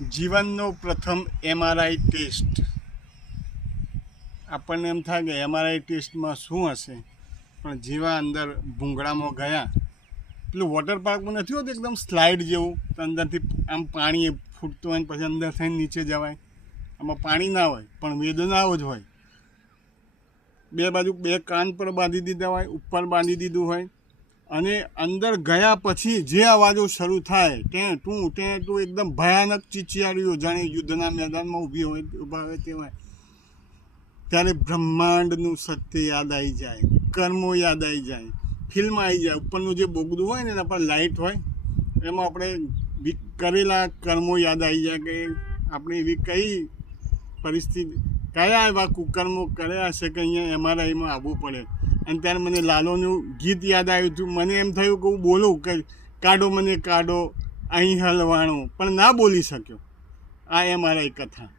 જીવનનો પ્રથમ MRI test. આપણને એમ થાય કે MRI ટેસ્ટમાં શું હશે, પણ જેવા અંદર ભૂંગળામાં ગયા, પેલું વોટર પાર્કમાં નથી હોતું એકદમ સ્લાઇડ જેવું, અંદરથી આમ પાણી ફૂટતું હોય પછી અંદર થઈને નીચે જવાય. આમાં પાણી ના હોય પણ વેદનાઓ જ હોય. બે બાજુ બે કાન પર બાંધી દીધા હોય, ઉપર બાંધી દીધું હોય, અને અંદર ગયા પછી જે અવાજો શરૂ થાય ટેં ટું એકદમ ભયાનક ચીચિયારીઓ, જાણે યુદ્ધના મેદાનમાં ઊભા હોય તે હોય. ત્યારે બ્રહ્માંડનું સત્ય યાદ આવી જાય, કર્મો યાદ આવી જાય, ફિલ્મ આવી જાય. ઉપરનું જે બોગદું હોય ને એના પર લાઇટ હોય, એમાં આપણે કરેલા કર્મો યાદ આવી જાય કે આપણે એવી કઈ પરિસ્થિતિ, કયા એવા કુકર્મો કર્યા હશે કે અહીંયા MRIમાં આવવું પડે. અને ત્યારે મને લાલોનું ગીત યાદ આવ્યું હતું. મને એમ થયું કે હું બોલું કે કાઢો મને કાઢો અહીં હલવાણો, પણ ના બોલી શક્યો. આ MRI કથા.